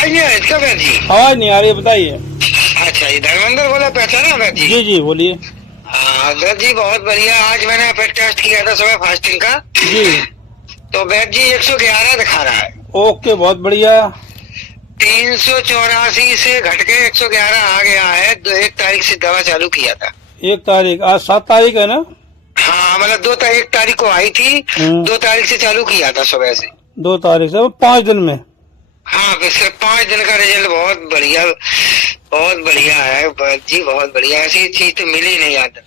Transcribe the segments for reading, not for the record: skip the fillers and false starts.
आवाज नहीं आ रही इसका वैद जी? आवाज नहीं आ रही है, बताइए। अच्छा जी, धर्मेंद्र बोला, पहचाना वैद जी? जी जी बोलिए। हाँ वैद जी, बहुत बढ़िया। आज मैंने फिर टेस्ट किया था सुबह फास्टिंग का, जी। तो वैद जी 111 दिखा रहा है। ओके, बहुत बढ़िया। 384 से घट के 111 आ गया है। 1 तारीख से दवा चालू किया था। 1 तारीख, आज 7 तारीख है ना? हाँ मतलब 1 तारीख को आई थी, 2 तारीख से चालू किया था सुबह से। 2 तारीख से 5 दिन में? हाँ पिछले 5 दिन का रिजल्ट बहुत बढ़िया, बहुत बढ़िया है वैद जी, बहुत बढ़िया। ऐसी चीज तो मिली नहीं आज तक।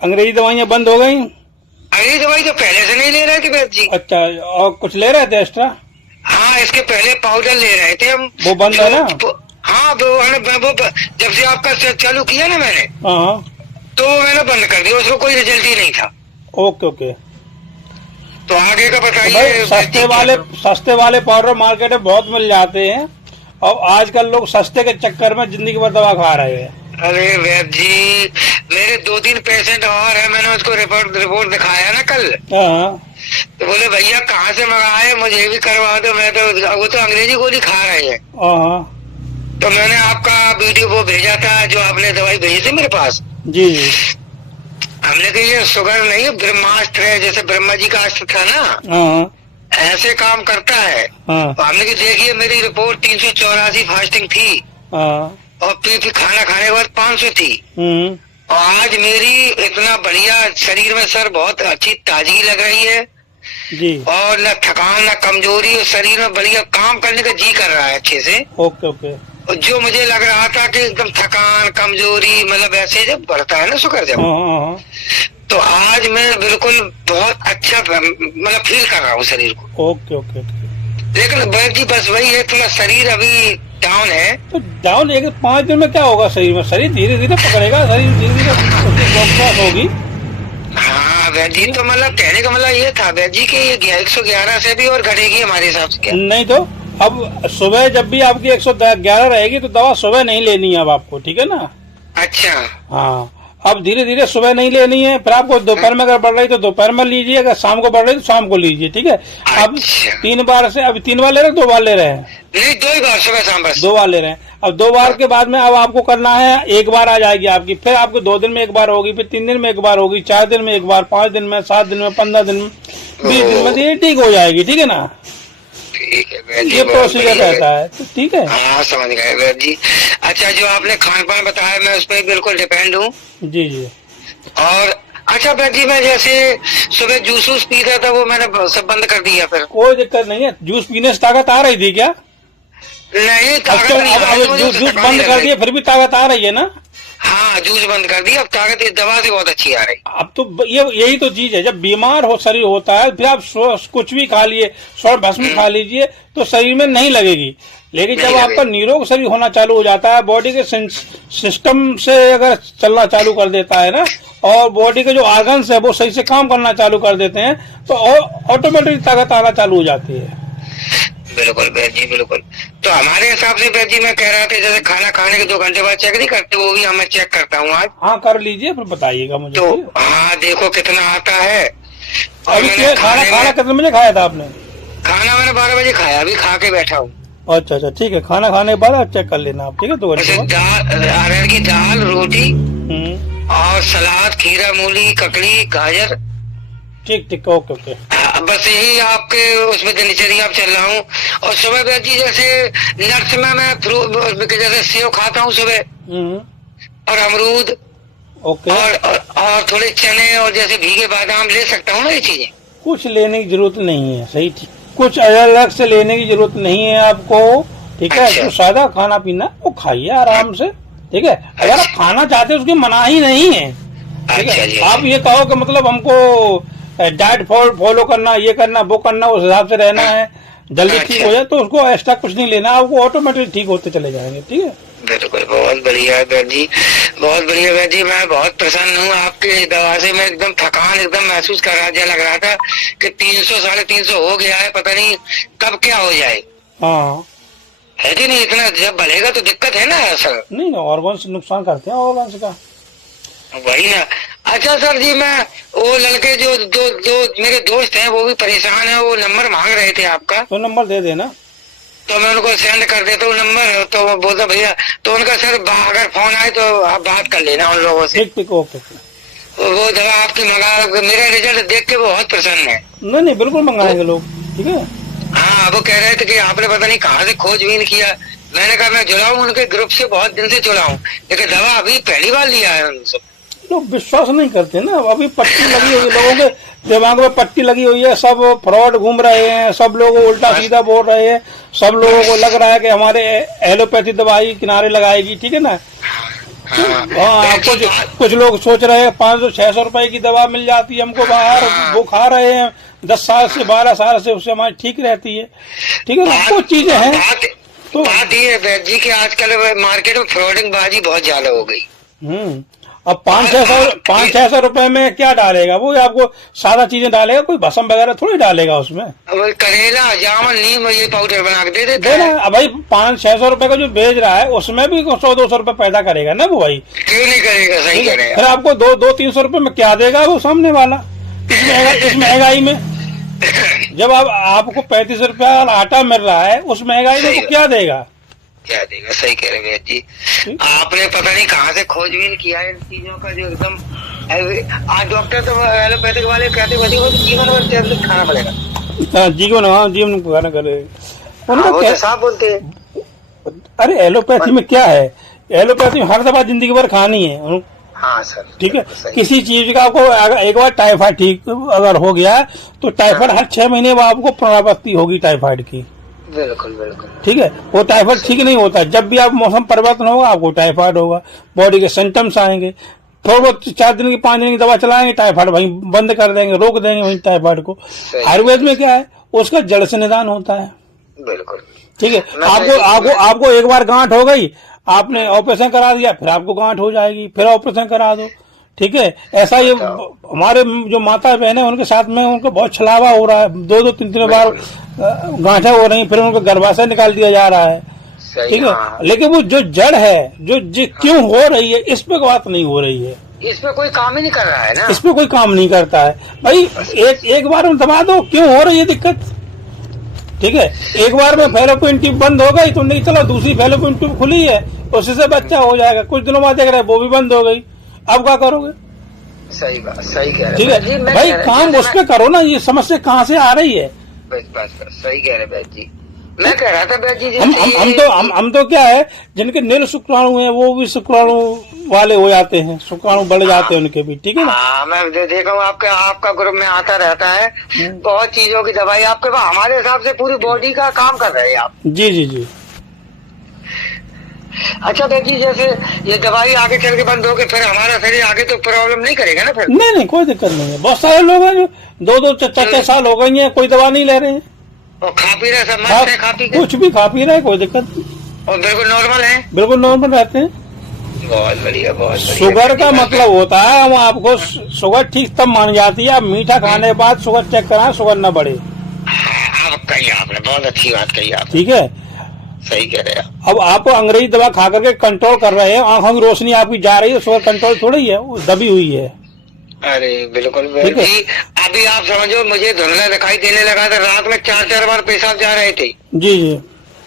अंग्रेजी दवाइयाँ बंद हो गई? अंग्रेजी दवाई तो पहले से नहीं ले रहे थे वैद जी। अच्छा, और कुछ ले रहे थे एक्स्ट्रा? हाँ इसके पहले पाउडर ले रहे थे हम। वो बंद है ना? हाँ वो जब से आपका चालू किया ना मैंने, हाँ, तो मैंने बंद कर दिया, उसको कोई रिजल्ट ही नहीं था। Okay okay. तो आगे का तो बताइए। भाई सस्ते वाले पाउडर मार्केट में बहुत मिल जाते हैं, और आजकल लोग सस्ते के चक्कर में जिंदगी भर दवा खा रहे हैं। अरे वैद जी, मेरे 2-3 पेशेंट और है, मैंने उसको रिपोर्ट दिखाया ना कल, हाँ, तो बोले भैया कहाँ से मंगाए, मुझे भी करवा दो। मैं तो वो तो अंग्रेजी गोली खा रहे हैं। हाँ, तो मैंने आपका वीडियो वो भेजा था, जो आपने दवाई भेजी थी मेरे पास। जी जी। हमने कहा ये शुगर नहीं है, ब्रह्मास्त्र है, जैसे ब्रह्मा जी का अस्त्र था ना, हाँ, ऐसे काम करता है। हाँ, तो हमने कहा देखिए मेरी रिपोर्ट 384 फास्टिंग थी, हाँ, और फिर खाना खाने के बाद 500 थी। और आज मेरी इतना बढ़िया शरीर में सर बहुत अच्छी ताजगी लग रही है जी। और न थकान न कमजोरी, और शरीर में बढ़िया काम करने का जी कर रहा है अच्छे से। Okay okay. और जो मुझे लग रहा था कि एकदम थकान कमजोरी, मतलब ऐसे जब बढ़ता है ना शुगर जब, हाँ, तो आज मैं बिल्कुल बहुत अच्छा मतलब फील कर रहा हूँ शरीर को। Okay okay. लेकिन वैद जी बस वही है, थोड़ा शरीर अभी डाउन है। तो डाउन 5 दिन में क्या होगा शरीर में? शरीर धीरे धीरे पकड़ेगा, शरीर धीरे धीरे होगी। हाँ वैद जी, तो मतलब कहने का मतलब ये था वैद जी कि ये 111 से भी और घटेगी हमारे हिसाब से क्या? नहीं तो अब सुबह जब भी आपकी 111 रहेगी तो दवा सुबह नहीं लेनी है अब आपको, ठीक है ना? अच्छा। हाँ, अब धीरे धीरे सुबह नहीं लेनी है, फिर आपको दोपहर में अगर बढ़ रही तो दोपहर में लीजिए, अगर शाम को बढ़ रही तो शाम को लीजिए, ठीक है? अब 3 बार से, अभी 3 बार ले रहे हैं, 2 बार ले रहे हैं? नहीं 2 ही बार, सुबह शाम बस 2 बार ले रहे हैं। अब 2 बार के बाद में अब आपको करना है, 1 बार आ जाएगी आपकी, फिर आपको 2 दिन में 1 बार होगी, फिर 3 दिन में 1 बार होगी, 4 दिन में 1 बार, 5 दिन में, 7 दिन में, 15 दिन में, 20 दिन में, ये ठीक हो जाएगी, ठीक है ना? ठीक है वैद जी, ये प्रोसीजर रहता है, तो ठीक है। हाँ समझ गए वैद जी। अच्छा, जो आपने खान पान बताया मैं उस पर बिल्कुल डिपेंड हूँ। जी जी। और अच्छा वैद जी, मैं जैसे सुबह जूस पीता था वो मैंने सब बंद कर दिया फिर। कोई दिक्कत नहीं है, जूस पीने से ताकत आ रही थी क्या? नहीं ताकत तो नहीं आ रही, मुझे जूस थकान बंद लग कर रही। दिए फिर भी ताकत आ रही है ना? हाँ जूस बंद कर दिया, अब ताकत इस दवा से बहुत अच्छी आ रही। अब तो यही तो चीज है, जब बीमार हो शरीर होता है फिर आप कुछ भी खा लिए, सौ भस्म खा लीजिए तो शरीर में नहीं लगेगी। लेकिन जब आपका निरोग शरीर होना चालू हो जाता है, बॉडी के सिस्टम से अगर चलना चालू कर देता है ना, और बॉडी के जो ऑर्गन्स है वो सही से काम करना चालू कर देते हैं, तो ऑटोमेटिक ताकत आना चालू हो जाती है। बिल्कुल वैद जी बिल्कुल। तो हमारे हिसाब से वैद जी मैं कह रहा था, जैसे खाना खाने के 2 घंटे बाद चेक नहीं करते, वो भी हमें चेक करता हूँ आज। हाँ कर लीजिए, फिर बताइएगा मुझे। तो हाँ देखो कितना आता है। और अभी मैंने खाना कितने बजे खाया था आपने? खाना मैंने 12 बजे खाया, अभी खा के बैठा हूँ। अच्छा अच्छा, ठीक है, खाना खाने के बाद आप चेक कर लेना आप, ठीक है? 2 घंटे बाद। दाल, अरहर की दाल, रोटी और सलाद, खीरा, मूली, ककड़ी, गाजर। ठीक ठीक, ओके ओके। बस यही आपके उसमें दिनचर्या आप चल रहा हूँ। और सुबह वैद जी जैसे नट्स में मैं फ्रूट जैसे सेव खाता हूँ सुबह, और अमरूद, ओके। और थोड़े चने, और जैसे भीगे बादाम ले सकता हूँ ना ये चीजें? कुछ लेने की जरूरत नहीं है, सही, ठीक, कुछ अलग से लेने की जरूरत नहीं है आपको, ठीक है? अच्छा। जो सादा खाना पीना वो खाइए आराम से, ठीक है? अगर आप खाना चाहते हैं उसकी मना ही नहीं है, ठीक अच्छा है? जी। आप ये कहो कि मतलब हमको डाइट फॉलो करना, ये करना, वो करना, उस हिसाब से रहना है, जल्दी ठीक हो जाए, तो उसको एक्स्ट्रा कुछ नहीं लेना, आपको ऑटोमेटिक ठीक होते चले जाएंगे, ठीक है? बिल्कुल, बहुत बढ़िया वैद जी, बहुत बढ़िया वैद जी। मैं बहुत प्रसन्न हूँ आपकी दवा से। मैं एकदम थकान एकदम महसूस कर रहा, लग रहा था कि 300 350 हो गया है, पता नहीं कब क्या हो जाए। हाँ है कि नहीं? इतना जब बढ़ेगा तो दिक्कत है ना सर। नहीं, ऑर्गन नुकसान करते हैं ऑर्गन का। वही ना। अच्छा सर जी, मैं वो लड़के जो दो मेरे दोस्त हैं वो भी परेशान है, वो नंबर मांग रहे थे आपका। तो नंबर दे देना। तो मैं उनको सेंड कर देता हूँ नंबर, तो वो बोलता भैया, तो उनका सर अगर फोन आए तो आप बात कर लेना उन लोगों से। ठीक ओके। वो दवा आपकी मंगा, मेरा रिजल्ट देख के वो बहुत प्रसन्न है। नहीं बिल्कुल मंगाएंगे लोग, ठीक है। हाँ, वो कह रहे थे कि आपने पता नहीं कहाँ से खोजबीन किया। मैंने कहा मैं जुड़ा हूँ उनके ग्रुप से, बहुत दिन से जुड़ा हूँ, लेकिन दवा अभी पहली बार लिया है उनसे। लोग विश्वास नहीं करते ना, अभी पट्टी लगी हुई, लोगों के दिमाग में पट्टी लगी हुई है, सब फ्रॉड घूम रहे हैं, सब लोग उल्टा सीधा बोल रहे हैं, सब लोगों को लग रहा है कि हमारे एलोपैथी दवाई किनारे लगाएगी, ठीक है ना। हाँ, कुछ लोग सोच रहे हैं 500-600 रुपए की दवा मिल जाती है हमको बाहर, वो खा रहे हैं 10 साल से 12 साल से, उससे हमारी ठीक रहती है, ठीक है ना। कुछ चीजें हैं। तो बात ये है वैद्य जी की आजकल मार्केट में फ्रॉडिंग बाजी बहुत ज्यादा हो गई। अब 500-600 रुपए में क्या डालेगा वो, आपको सादा चीजें डालेगा, कोई भस्म वगैरह थोड़ी डालेगा उसमें। अब करेला, जामुन, नीम, ये पाउडर बना के दे देता है। अब भाई 500-600 रुपए का जो बेच रहा है उसमें भी 100-200 रुपए पैदा करेगा ना वो भाई, क्यों नहीं करेगा, सही करेगा। फिर आपको 200-300 रुपए में क्या देगा वो सामने वाला, इस महंगाई में। जब आपको 35 रुपया आटा मिल रहा है, उस महंगाई में तो क्या देगा, क्या देगा, सही कह रहे हैं जी। आपने पता नहीं कहाँ से खोजबीन किया है इन चीजों का, जो एकदम आज डॉक्टर तो एलोपैथिक वाले कहते हैं जीवन भर टैबलेट खाना पड़ेगा। जीवन खाना करेगा, साफ बोलते हैं। अरे एलोपैथी में क्या है, एलोपैथी में हर दवा जिंदगी भर खानी है। हाँ सर, ठीक है। किसी चीज का आपको एक बार टाइफाइड ठीक अगर हो गया तो टाइफाइड हर 6 महीने बाद आपको पुनरावृत्ति होगी टाइफाइड की। बिल्कुल बिल्कुल, ठीक है। वो टाइफाइड ठीक नहीं होता, जब भी आप मौसम परिवर्तन होगा आपको टाइफाइड होगा, बॉडी के सिम्टम्स आएंगे, थोड़ा बहुत 4 दिन की 5 दिन की दवा चलाएंगे, टाइफाइड वहीं बंद कर देंगे, रोक देंगे वहीं टाइफाइड को। आयुर्वेद में क्या है, उसका जड़ से निदान होता है। बिल्कुल, ठीक है। आपको एक बार गांठ हो गई, आपने ऑपरेशन करा दिया, फिर आपको गांठ हो जाएगी, फिर ऑपरेशन करा दो, ठीक है। ऐसा ये हमारे जो माता बहन है उनके साथ में उनको बहुत छलावा हो रहा है, 2-3 बार गांठें हो रही, फिर उनको गर्भाशय निकाल दिया जा रहा है, ठीक है। लेकिन वो जो जड़ है, जो क्यों हो रही है, इस पे बात नहीं हो रही है, इस पे कोई काम ही नहीं कर रहा है ना, इस पे कोई काम नहीं करता है भाई। एक बार में दबा दो, क्यों हो रही है दिक्कत, ठीक है। एक बार में फैलोपियन ट्यूब बंद हो गई तो नहीं, चलो दूसरी फैलोपियन ट्यूब खुली है, उससे बच्चा हो जाएगा, कुछ दिनों बाद देख रहे हैं वो भी बंद हो गई, अब क्या करोगे। सही बात, सही कह रहे, ठीक है भाई, काम उस पे करो ना, ये समस्या कहाँ से आ रही है। बस सही कह रहे बैद जी। मैं कह रहा था बैद जी, हम तो क्या है, जिनके नील शुक्राणु है वो भी शुक्राणु वाले हो जाते हैं, शुक्राणु बढ़ जाते हैं उनके भी, ठीक है ना। हाँ, मैं देखा हूँ आपका ग्रुप में आता रहता है, बहुत चीजों की दवाई आपके पास, हमारे हिसाब से पूरी बॉडी का काम कर रहे हैं आप। जी। अच्छा बैद जी, जैसे ये दवाई आगे चल के बंद हो गई, फिर हमारा शरीर आगे तो प्रॉब्लम नहीं करेगा ना फिर? नहीं, कोई दिक्कत नहीं है। बहुत सारे लोग हैं जो 2-4 साल हो गई है, कोई दवा नहीं ले रहे हैं, और खा पी रहे, सब मस्त है, खा पी के कुछ भी खा पी रहे, कोई दिक्कत नहीं, और बिल्कुल नॉर्मल है, बिल्कुल नॉर्मल रहते हैं। बहुत बढ़िया, बहुत बढ़िया। शुगर का मतलब होता है, हम आपको शुगर ठीक तब मान जाती है, आप मीठा खाने के बाद शुगर चेक कराएं, शुगर न बढ़े। आप कही, आपने बहुत अच्छी बात कही आप, ठीक है, सही कह रहे हैं। अब आप अंग्रेजी दवा खा करके कंट्रोल कर रहे हैं, आंखों की रोशनी आपकी जा रही है, शुगर कंट्रोल थोड़ी है, वो दबी हुई है। अरे बिल्कुल जी, अभी आप समझो मुझे धुंधला दिखाई देने लगा था, रात में 4 बार पेशाब जा रहे थे। जी।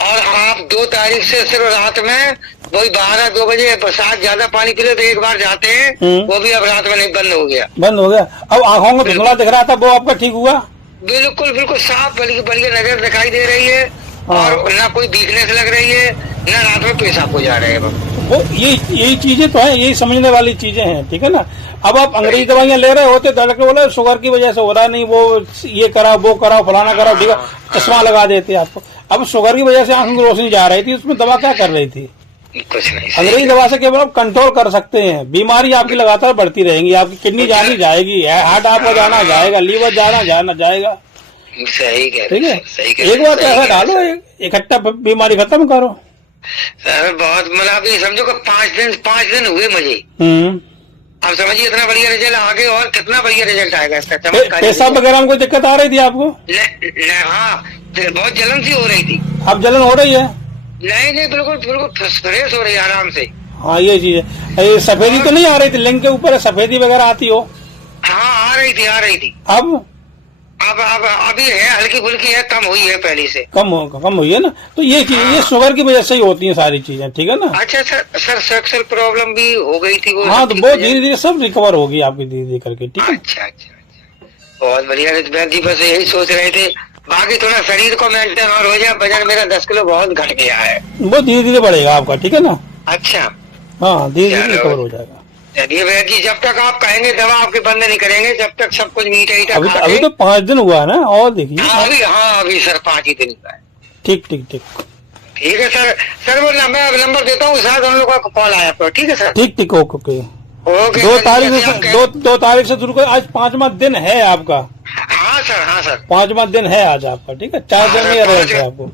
और आप 2 तारीख से सिर्फ रात में वही 12-2 बजे बरसात ज्यादा पानी पी ले तो एक बार जाते हैं, वो भी अब रात में नहीं, बंद हो गया। अब आंखों में धुंधला दिख रहा था, वो आपका ठीक हुआ? बिल्कुल साफ बढ़िया नजर दिखाई दे रही है, और ना कोई वीकनेस लग रही है, ना रात में पेशाब हो जा रहे हैं। वो यही चीजें तो है, यही समझने वाली चीजें हैं, ठीक है ना। अब आप अंग्रेजी दवाइयाँ ले रहे होते, डॉक्टर बोले शुगर की वजह से हो रहा, नहीं वो ये कराओ, वो कराओ, फलाना कराओ, ठीक है, चश्मा लगा देते आपको। अब शुगर की वजह से आंखों की रोशनी जा रही थी, उसमें दवा क्या कर रही थी? कुछ नहीं। अंग्रेजी दवा से केवल आप कंट्रोल कर सकते हैं, बीमारी आपकी लगातार बढ़ती रहेंगी, आपकी किडनी जानी जाएगी, हार्ट आपका जाना जाएगा, लीवर जाना जाएगा। सही कह रहे हैं, ठीक है। एक बार पैसा डालो, इकट्ठा बीमारी खत्म करो। सर बहुत, मतलब ये समझो कि 5 दिन हुए मुझे, आप समझिए इतना बढ़िया रिजल्ट आगे, और कितना बढ़िया रिजल्ट आएगा इसका। पेशाब वगैरह में कोई दिक्कत आ रही थी आपको? हाँ, बहुत जलन सी हो रही थी। अब जलन हो रही है? नहीं, बिल्कुल फ्रेश हो रही है आराम से। हाँ, ये चीज है। ये सफेदी तो नहीं आ रही थी, लिंग के ऊपर सफेदी वगैरह आती हो? हाँ, आ रही थी। अब अब अभी है, हल्की फुल्की है, कम हुई है पहले से। कम हुई है ना, तो ये शुगर की वजह से ही होती है सारी चीजें, ठीक है ना। अच्छा सर सेक्सुअल प्रॉब्लम भी हो गई थी वो? हाँ, तो बहुत धीरे धीरे सब रिकवर होगी आपकी धीरे धीरे करके, ठीक है। अच्छा, बहुत बढ़िया रितुभैया जी, बस यही सोच रहे थे। बाकी थोड़ा शरीर को मेंटेन और हो जाए, वजन मेरा 10 किलो बहुत घट गया है। वो धीरे धीरे बढ़ेगा आपका, ठीक है ना। अच्छा, हाँ, धीरे धीरे रिकवर हो जाएगा। चलिए भैया जी, जब तक आप कहेंगे दवा आपके बंद नहीं करेंगे, जब तक सब कुछ मीठा अभी तो 5 दिन हुआ है ना, और देखिए। अभी सर 5 ही दिन हुआ है। ठीक है सर वो नंबर देता हूँ, शायद उन लोगों का कॉल आया तो। ठीक है सर। ठीक ओके। ओके। 2 तारीख से शुरू कर, आज 5वां दिन है आपका। हाँ सर 5वां दिन है आज आपका, ठीक है। 4 दिन में रहेगा आपको।